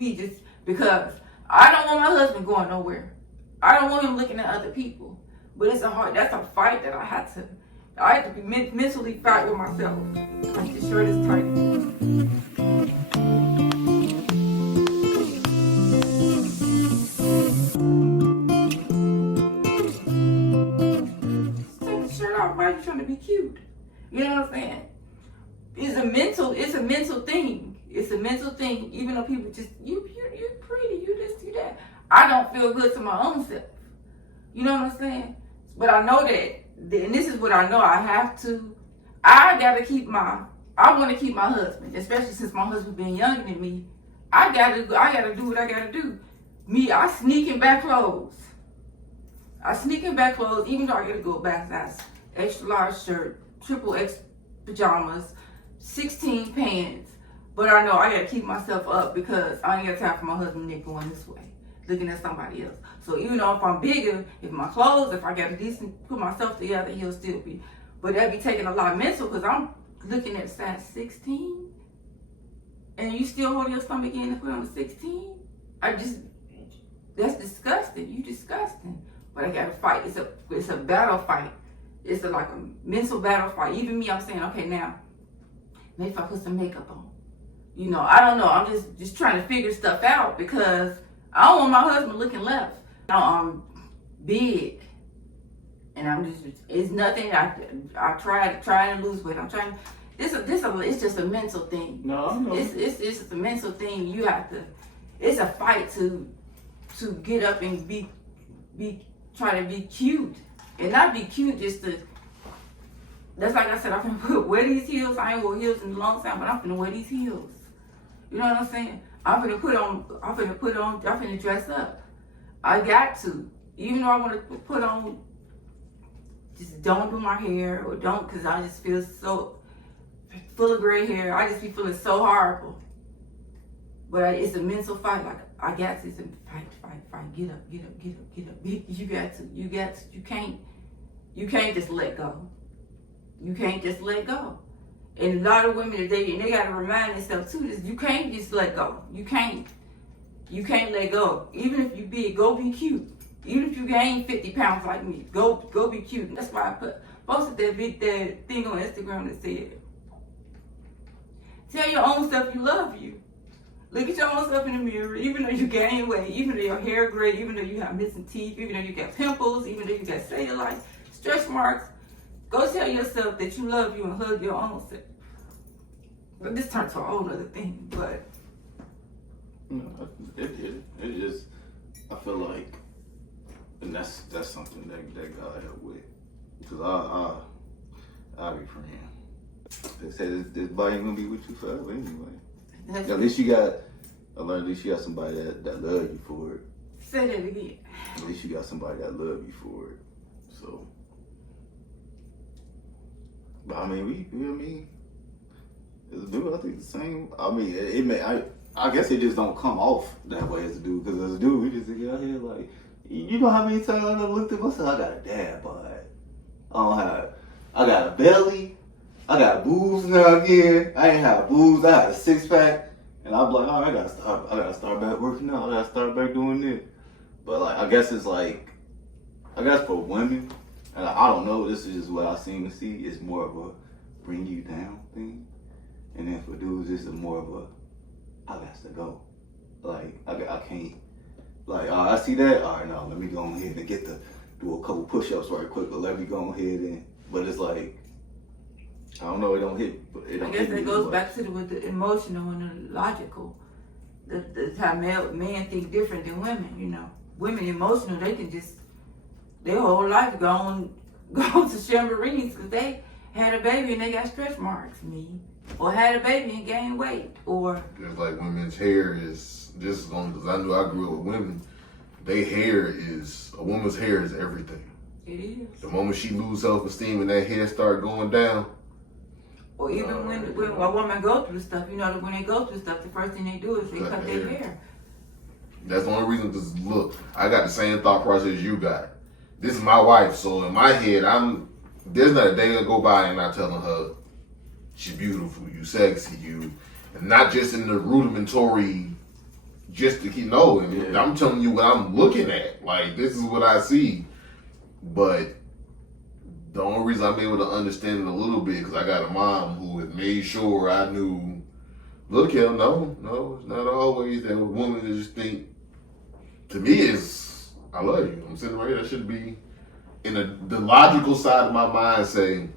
just because I don't want my husband going nowhere. I don't want him looking at other people. But that's a fight that I have to be mentally fight with myself. Like the shirt is tight. Just take the shirt off. Why are you trying to be cute? You know what I'm saying? It's a mental thing. It's a mental thing. Even though people just, you're pretty, you this, you that. I don't feel good to my own self. You know what I'm saying? But I know that, and this is what I know, I want to keep my husband, especially since my husband being younger than me. I gotta do what I gotta do. I sneak in back clothes. Even though I gotta go back size. Extra large shirt, triple X pajamas, 16 pants. But I know I gotta keep myself up because I ain't got time for my husband going this way, looking at somebody else. So even though if I'm bigger, if my clothes, if I got a decent, put myself together, he'll still be. But that be taking a lot mental because I'm looking at size 16 and you still hold your stomach in to put on a 16? That's disgusting. You disgusting. But I gotta fight. It's a battle fight. It's like a mental battle fight. Even me, I'm saying, okay, now, maybe if I put some makeup on. You know, I don't know. I'm just trying to figure stuff out because I don't want my husband looking left. You know, I'm big. And it's nothing. I trying to lose weight. I'm trying. It's just a mental thing. No. It's just a mental thing. You have to. It's a fight to get up and be trying to be cute and not be cute just to. That's like I said. I'm gonna wear these heels. I ain't wore heels in a long time, but I'm gonna wear these heels. You know what I'm saying? I'm gonna dress up. I got to. Even though I want to put on, just don't do my hair or don't, because I just feel so full of gray hair. I just be feeling so horrible. But it's a mental fight. Like, I got to. It's a fight. Get up. You got to. You can't just let go. You can't just let go. And a lot of women today, and they got to remind themselves too, this, you can't just let go. You can't let go. Even if you big, go be cute. Even if you gain 50 pounds like me, go be cute. That's why I posted that thing on Instagram that said, tell your own self you love you. Look at your own self in the mirror, even though you gain weight, even though your hair gray, even though you have missing teeth, even though you got pimples, even though you got cellulite, stretch marks. Go tell yourself that you love you and hug your own self. But this turned to a whole other thing, but. No, it just, I feel like, and that's something that God helped with. Because I'll be praying. They said this body ain't gonna be with you forever anyway. At least you got somebody that love you for it. Say that again. At least you got somebody that love you for it. So, but I mean, as a dude, I think the same. I mean, I guess it just don't come off that way as a dude. Because as a dude, we just get out here like, you know how many times I looked at myself? I got a dad bod. I got a belly. I got boobs now again. I ain't have boobs. I had a 6-pack. And I'm like, all right, I gotta start back working out. I gotta start back doing this. But like, I guess for women, and I don't know, this is just what I seem to see, it's more of a bring you down thing. And then for dudes, it's more of a, I got to go. Like, I can't, like, I see that, all right, now let me go ahead and do a couple push-ups right quick, but let me go ahead and, but it's like, I don't know, it don't hit. I guess it goes back to with the emotional and the logical. The how men think different than women, you know. Women emotional, they can just, their whole life go to shamborings because they had a baby and they got stretch marks, or had a baby and gained weight, or. Just like women's hair is, just because I knew I grew up with women, a woman's hair is everything. It is. The moment she lose self-esteem and that hair start going down. Or even when a woman go through stuff, you know, when they go through stuff, the first thing they do is they cut their hair. That's the only reason, because look, I got the same thought process you got. This is my wife, so in my head, there's not a day that go by and I'm telling her, she's beautiful, you sexy, and not just in the rudimentary just to keep knowing. Yeah. I'm telling you what I'm looking at. Like, this is what I see. But the only reason I'm able to understand it a little bit because I got a mom who has made sure I knew, look here, no, it's not always that a woman just think, to me, is I love you. I'm sitting right here. That should be in the logical side of my mind saying,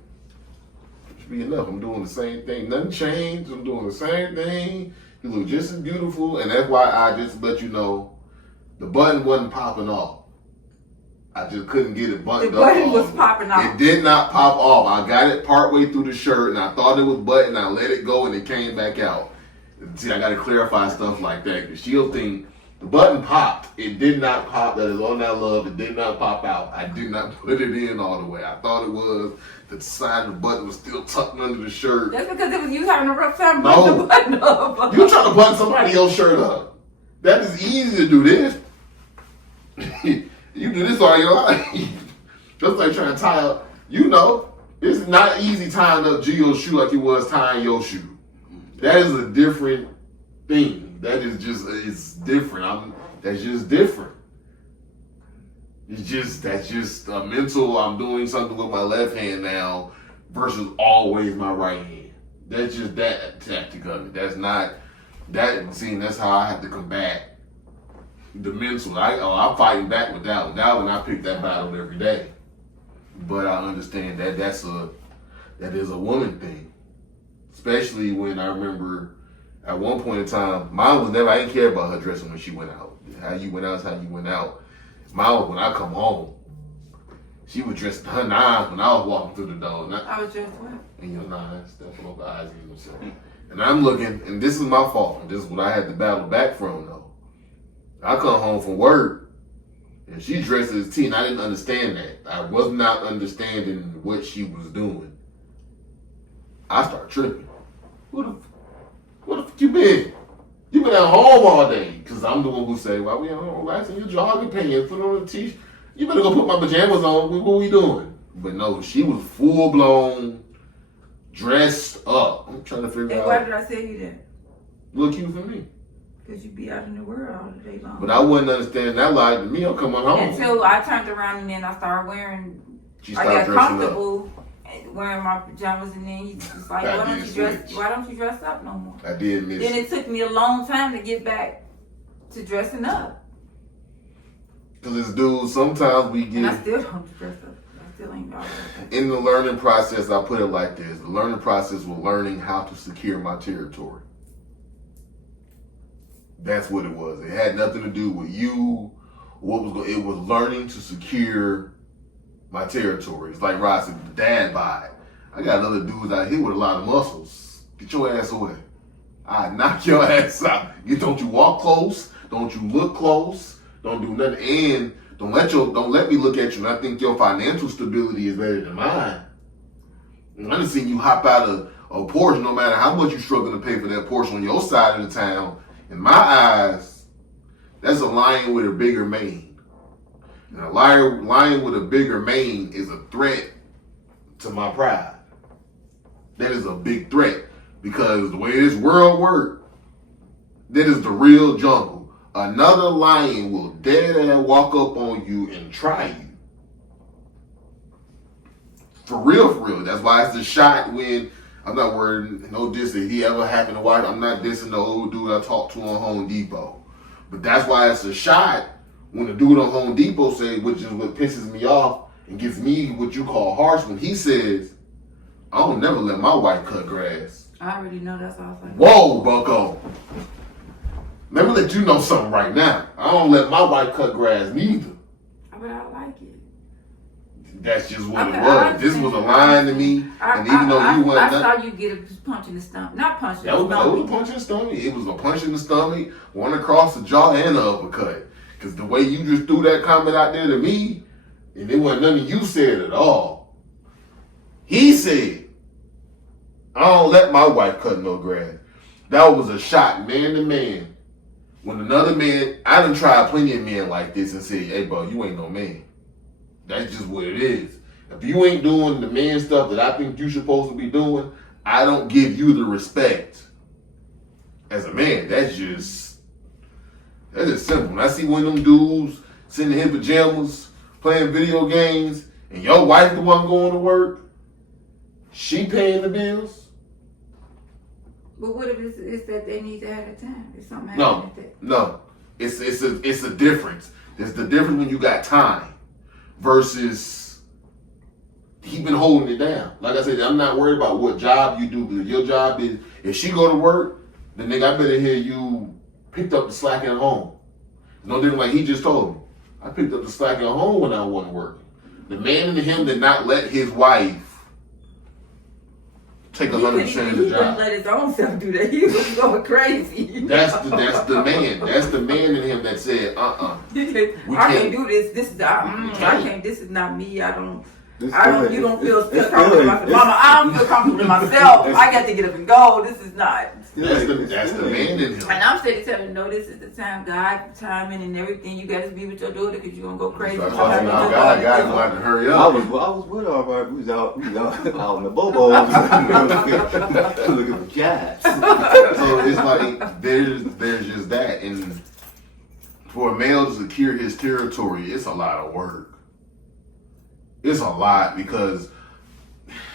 it should be enough. I'm doing the same thing. Nothing changed. I'm doing the same thing. You look just as beautiful. And that's why I just let you know, the button wasn't popping off. I just couldn't get it buttoned up. The button was popping off. It did not pop off. I got it partway through the shirt and I thought it was buttoned. I let it go and it came back out. See, I got to clarify stuff like that because she'll think the button popped. It did not pop. That is on that love. It did not pop out. I did not put it in all the way. I thought it was. The side of the button was still tucked under the shirt. That's because it was you having a rough time putting the button up. You're trying to button somebody else's shirt up. That is easy to do this. You do this all your life. Just like trying to tie up. You know, it's not easy tying up Gio's shoe like it was tying your shoe. That is a different thing. That is just, it's different. That's just different. That's just a mental, I'm doing something with my left hand now versus always my right hand. That's just that tactic of it. That's not, that's how I have to combat the mental. I'm fighting back with that one. That one, I pick that battle every day. But I understand that that is a woman thing. Especially when I remember at one point in time, mine was never, I didn't care about her dressing when she went out. How you went out is how you went out. Mine was when I come home, she was dressed to her nines when I was walking through the door. I was dressed what? And your nines, that's what the eyes in yourself. And I'm looking, and this is my fault. And this is what I had to battle back from though. I come home from work, and she dressed as T, and I didn't understand that. I was not understanding what she was doing. I start tripping. What the fuck you been? You been at home all day. Because I'm the one who say, why we at home relaxing? You jogging pants, put on a t-shirt. You better go put my pajamas on. What we doing? But no, she was full blown, dressed up. I'm trying to figure out. And why did I say you that? Look cute for me. Because you be out in the world all day long. But I wouldn't understand that lie to me. I'm coming home. Until I turned around and then I started wearing, She I started got dressing comfortable wearing my pajamas, and then he's just like, why don't you dress up no more? I did miss Then it took me a long time to get back to dressing up. Because as dudes, sometimes we get... And I still don't dress up. I still ain't all that. In the learning process, I put it like this. The learning process was learning how to secure my territory. That's what it was. It had nothing to do with you. It was learning to secure my territory. It's like Rod said, the dad bod. I got other dudes out here with a lot of muscles. Get your ass away. I knock your ass out. Don't you walk close. Don't you look close. Don't do nothing. And don't let me look at you and I think your financial stability is better than mine. And I done seen you hop out of a Porsche no matter how much you're struggling to pay for that Porsche on your side of the town. In my eyes, that's a lion with a bigger mane. And a lion with a bigger mane is a threat to my pride. That is a big threat because the way this world works, that is the real jungle. Another lion will dead ass walk up on you and try you. For real. That's why it's the shot when I'm not worried, no diss if he ever happened to watch. I'm not dissing the old dude I talked to on Home Depot. But that's why it's a shot when the dude on Home Depot says, which is what pisses me off and gives me what you call harsh, when he says, I don't never let my wife cut grass. I already know that's all I was like. Whoa, bucko. Let me let you know something right now. I don't let my wife cut grass neither. But I like it. That's just what it was. This was a line to me. And even though you went, I saw you get a punch in the stomach. Not punch in the stomach. That was a punch in the stomach. It was a punch in the stomach, one across the jaw and an uppercut. Because the way you just threw that comment out there to me, and it wasn't nothing you said at all. He said, I don't let my wife cut no grass. That was a shot man to man. When another man, I done tried plenty of men like this and said, hey bro, you ain't no man. That's just what it is. If you ain't doing the man stuff that I think you're supposed to be doing, I don't give you the respect as a man. That's just, That's just simple. When I see one of them dudes sitting in his pajamas playing video games, and your wife the one going to work, she paying the bills. But what if it's that they need to have a time? It's something No, happening at that. no. It's a difference. There's the difference when you got time versus he been holding it down. Like I said, I'm not worried about what job you do, because your job is, if she go to work, then nigga, I better hear you picked up the slack at home. No different like he just told me. I picked up the slack at home when I wasn't working. The man in him did not let his wife take 100% of the He wouldn't job. let his own self do that. He was going crazy. That's the man. That's the man in him that said, I can't- can't do this. This is I can't. can't. This is not me. I don't. It's I don't. good. You don't feel It's comfortable good. with myself. Mama, I don't feel comfortable with myself. I got to get up and go. This is not. that's the man in him. And I'm steady telling you, no, this is the time, God, timing and everything. You got to be with your daughter because you're gonna go crazy. Start talking about God gonna have to hurry I up. was with her, right? We was out in the bobos looking for jabs. So it's like there's just that, and for a male to secure his territory, it's a lot of work. It's a lot, because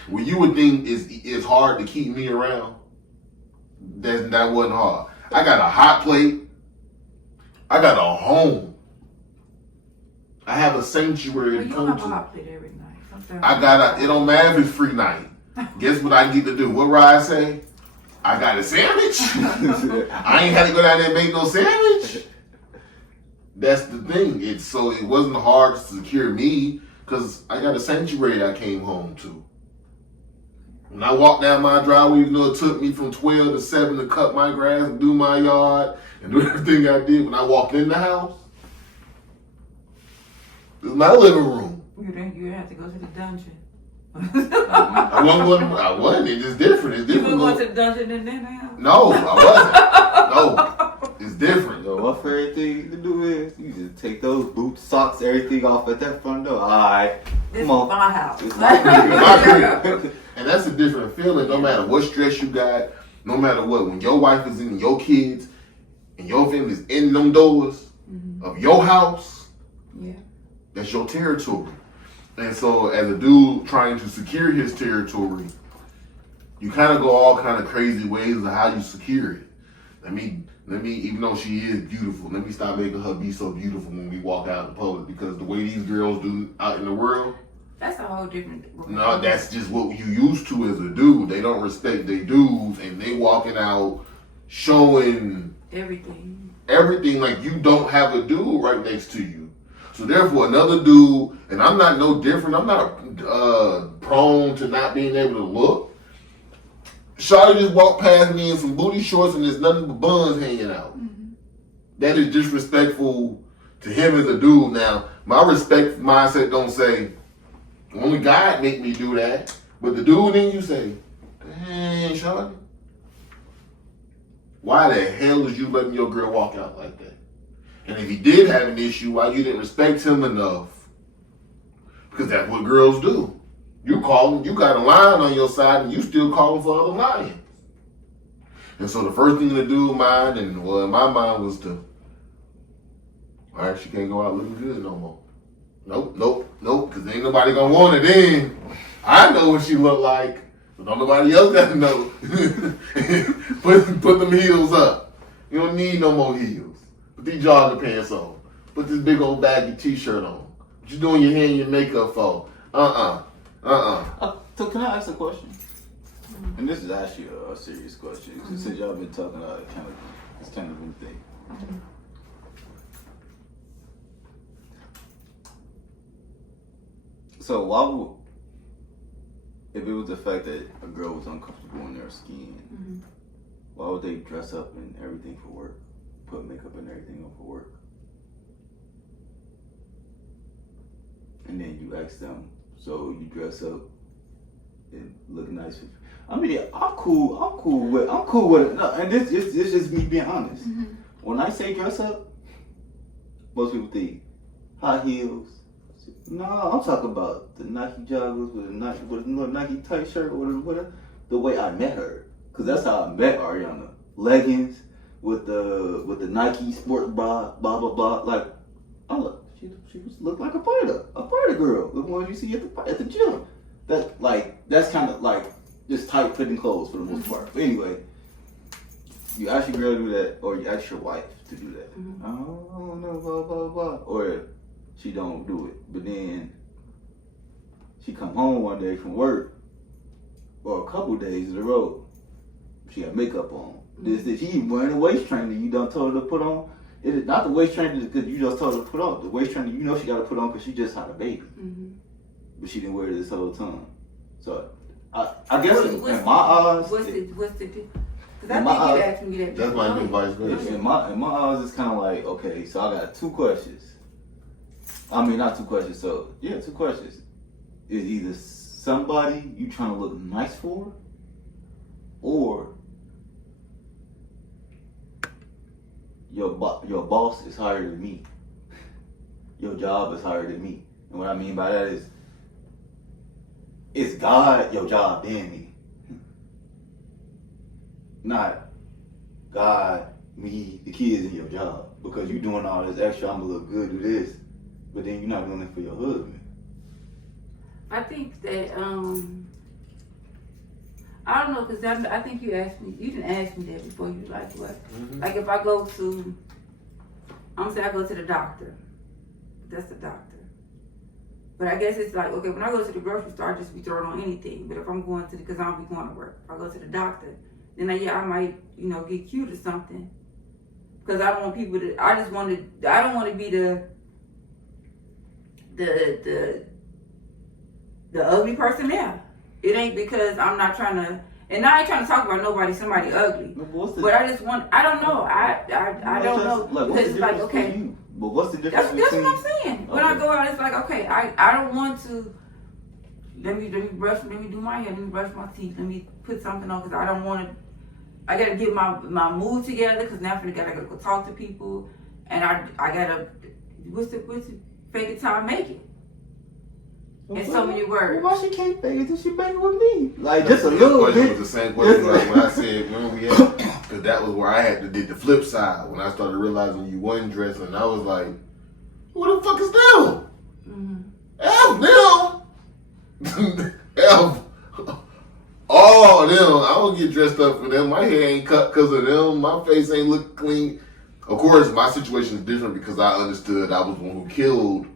when you would think it's hard to keep me around, that wasn't hard. I got a hot plate. I got a home. I have a sanctuary Well, to you come don't have a to. hot plate every night. Sometimes I got it don't matter if it's free night. Guess what I get to do? What Ryan say? I got a sandwich. I ain't had to go down there and make no sandwich. That's the thing. It wasn't hard to secure me, because I got a sanctuary I came home to. When I walked down my driveway, even though it took me from 12 to 7 to cut my grass and do my yard and do everything I did, when I walked in the house, this is my living room. you have to go to the dungeon. I wasn't. It's just different. It's You different. been going to the dungeon and then house? No, I wasn't. No, it's different. Yo, my favorite thing to do is you just take those boots, socks, everything off at that front door. Alright, This come on. is my house. It's my My crib. And that's a different feeling, no matter what stress you got, no matter what. When your wife is in, your kids and your family's in them doors of your house, Yeah. that's your territory. And so as a dude trying to secure his territory, you kind of go all kind of crazy ways of how you secure it. Let me, even though she is beautiful, let me stop making her be so beautiful when we walk out in public, because the way these girls do out in the world, That's a whole different. no, that's just what you used to as a dude. They don't respect their dudes, and they walking out showing everything. like you don't have a dude right next to you. So therefore, another dude, and I'm not no different. I'm not prone to not being able to look. Shawty just walked past me in some booty shorts and there's nothing but buns hanging out. That is disrespectful to him as a dude. Now, my respect mindset don't say, only God make me do that. But the dude in you say, dang, Shawty, why the hell is you letting your girl walk out like that? And if he did have an issue, why you didn't respect him enough? Because that's what girls do. You got a lion on your side and you still calling for other lions. And so the first thing to do in mine, and well, in my mind, was to, all right, she can't go out looking good no more. Nope, because ain't nobody gonna want it then. I know what she look like, but don't nobody else got to know. Put them heels up. You don't need no more heels. Put these jogging pants on. Put this big old baggy t-shirt on. What you doing your hair and your makeup for? So can I ask a question? And this is actually a serious question. Since y'all been talking about it, it's kind of a thing. So why would, if it was the fact that a girl was uncomfortable in their skin, why would they dress up and everything for work? Put makeup and everything on for work? And then you ask them, so you dress up and look nice. I mean, I'm cool with it. No, and this is just me being honest. When I say dress up, most people think high heels. No, I'm talking about the Nike joggers with a little Nike tight shirt or whatever. The way I met her, because that's how I met Ariana. Leggings, with the Nike sports bra, blah blah blah. Like, she looked like a fighter girl, the one you see at the gym. That's kind of like just tight fitting clothes for the most part. But anyway, you ask your girl to do that, or you ask your wife to do that. I don't know, blah blah blah, or she don't do it. But then she come home one day from work, or a couple days in a row, she got makeup on. She even wearing a waist trainer you done told her to put on. It is not the waist trainer because you just told her to put on. The waist trainer you know she got to put on because she just had a baby. But she didn't wear it this whole time. So I guess in my eyes, what's the because I think you asked me that. That's my new vice versa. In my eyes, it's kind of like, okay, so I got two questions. I mean, not two questions. So yeah, two questions. Is either somebody you trying to look nice for, or your boss is higher than me. Your job is higher than me. And what I mean by that is God your job than me? Not God, me, the kids, and your job. Because you doing all this extra, I'm gonna look good, do this. But then you're not doing it for your husband. I think that, I don't know, because I think you didn't ask me that before. You like what? Like if I go to, I'm gonna say I go to the doctor. That's the doctor. But I guess it's like, okay, when I go to the grocery store, I just be throwing on anything. But if I'm going to, because I don't be going to work, if I go to the doctor, then I might, get cute or something. Because I don't want people to, I don't want to be the ugly person there. It ain't because I'm not trying to, and I ain't trying to talk about somebody ugly. But I just want, I don't know. I don't know. Because it's like, okay. But what's the difference That's what I'm saying. When I go out, it's like, okay, I don't want to, let me do my hair, let me brush my teeth, let me put something on, because I don't want to, I got to get my mood together, because now I got to go talk to people, and I got to, what's the fake it till I make it. In so many words. Well, why she can't fake it till she make it with me? Like, just a little bit. Was the same question like when I said when we had, because that was where I had to did the flip side when I started realizing you wasn't dressing, and I was like, who the fuck is them? F them. F all of them. I don't get dressed up for them. My hair ain't cut because of them. My face ain't look clean. Of course, my situation is different because I understood I was the one who killed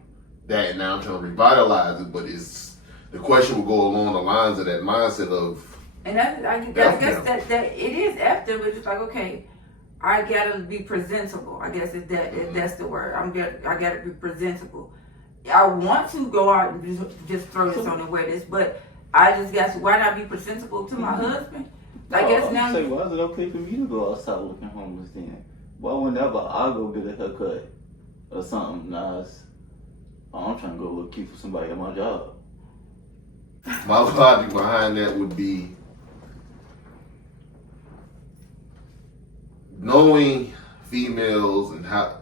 that, and now I'm trying to revitalize it. But the question will go along the lines of that mindset of. And I guess that it is after, but it's like, okay, I gotta be presentable. I guess if that's the word. I gotta be presentable. I want to go out and just throw this on and wear this, but I just guess why not be presentable to my husband? I guess now. Say, why is it okay for me to go outside looking homeless then? Why whenever I go get a haircut or something nice, I'm trying to go look cute for somebody at my job. My logic behind that would be knowing females and how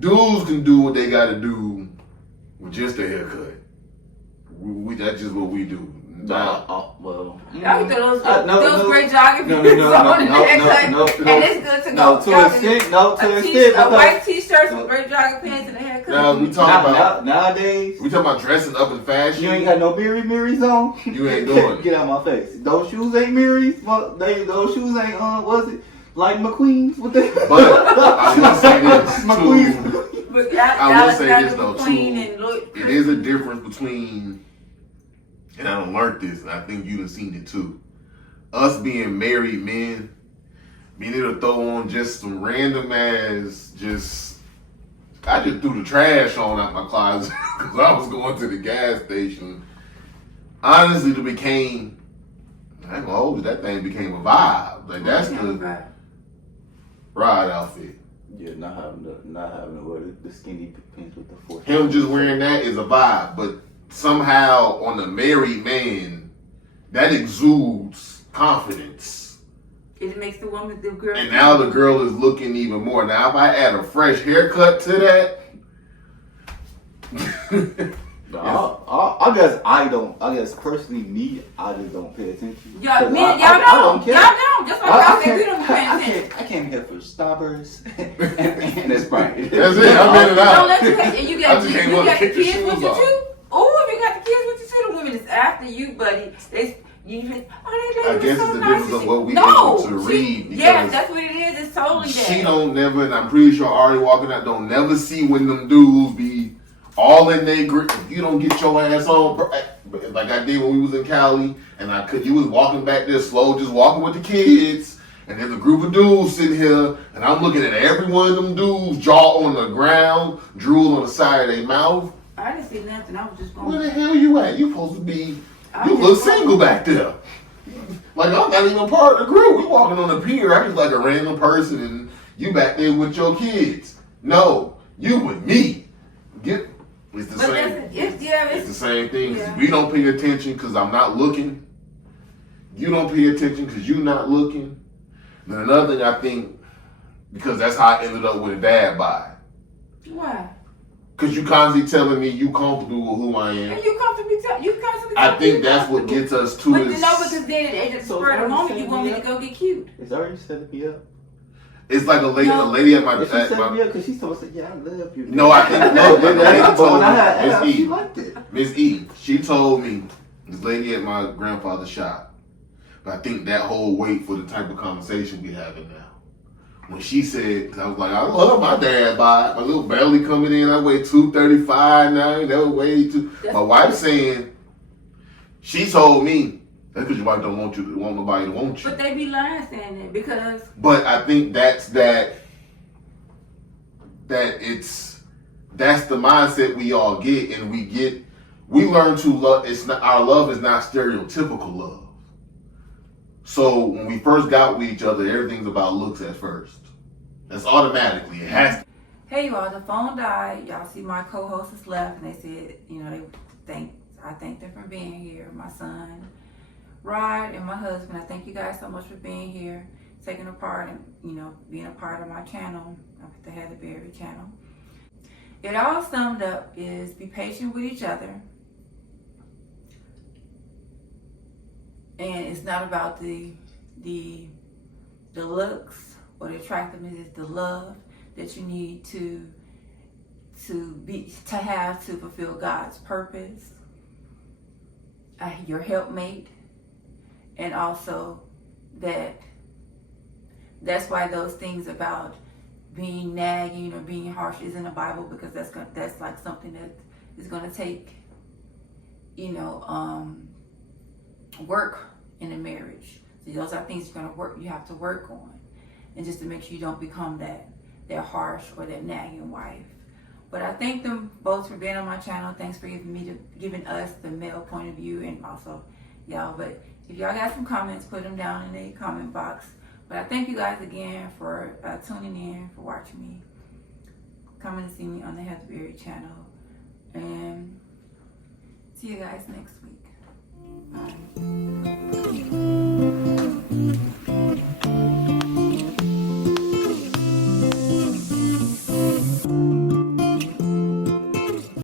dudes can do what they got to do with just a haircut. That's just what we do. Well, I can throw those great jogging pants on and it's good to go. To an extent, a white t-shirt with great jogging pants and a haircut. Now we talking about nowadays. We talking about dressing up in fashion. You ain't got no mirrors on. You ain't doing it. Get out my face. Those shoes ain't mirrors. Those shoes ain't was it like McQueen's? What they? But I will say this McQueen's. I will say this though too. It is a difference between. And I done learned this, and I think you done seen it too. Us being married men, being able to throw on just some random ass, I just threw the trash on out my closet because I was going to the gas station. Honestly, I ain't gonna hold you, that thing became a vibe. Like that's the ride outfit. Yeah, not having to wear the skinny pants with the four. Him just wearing that is a vibe, but somehow on the married man, that exudes confidence. It makes the girl. And now the girl is looking even more. Now if I add a fresh haircut to that, I guess I don't. I guess personally, me, I just don't pay attention. Y'all, Cause y'all don't care. Y'all don't. That's why I said we don't pay attention. I came here for Starburst and that's right. That's it. I'm in and out. Don't let you. And you got I just came you up got to the kick the kids with shoes you off. too. Oh, if you got the kids with you too, the women is after you, buddy. I guess it's the difference of what we no, able to read. Yes, that's what it is. It's totally that. She don't never, and I'm pretty sure Ari walking out don't never see when them dudes be all in their grip. If you don't get your ass on, like I did when we was in Cali, and you was walking back there slow, just walking with the kids, and there's a group of dudes sitting here, and I'm looking at every one of them dudes, jaw on the ground, drool on the side of their mouth. I didn't see nothing. I was just going. Where the hell you at? You supposed to be. You look single back there. Like, I'm not even part of the group. We walking on the pier. I just like a random person, and you back there with your kids. No, you with me. It's the same. It's the same thing. Yeah. We don't pay attention because I'm not looking. You don't pay attention because you're not looking. And another thing, I think, because that's how I ended up with a dad bod. Why? Because you constantly telling me you comfortable with who I am. And you constantly I think that's what gets us to but this. no, because then at the spur of the moment, you want me to go get cute. Is already setting me up? It's like a lady at my. She set me up because she's supposed to say, "Yeah, I love you." No, I think no. But the lady told me, she liked it. Miss E. She told me this lady at my grandfather's shop. But I think that whole weight for the type of conversation we having now. When she said, I was like, I love my dad bod. My little belly coming in. I weigh 235 now. That was way too. My wife saying, she told me that's because your wife don't want nobody to want you. But they be lying saying that because. But I think that's the mindset we all get, and we learn to love. Our love is not stereotypical love. So when we first got with each other, everything's about looks at first. That's automatically. It has to. Hey y'all, the phone died. Y'all see my co-hostess left, and they said, I thank them for being here. My son, Rod, and my husband. I thank you guys so much for being here, taking a part, and being a part of my channel, the Heather Berry channel. It all summed up is be patient with each other. And it's not about the looks or the attractiveness. It's the love that you need to have to fulfill God's purpose. Your helpmate, and also that's why those things about being nagging or being harsh is in the Bible, because that's like something that is going to take work in a marriage. So those are things you have to work on, and just to make sure you don't become that harsh or that nagging wife. But I thank them both for being on my channel. Thanks for giving us the male point of view, and also y'all. But if y'all got some comments, put them down in the comment box. But I thank you guys again for tuning in, for watching me, coming to see me on the Heather Berry channel, and see you guys next week. Bye.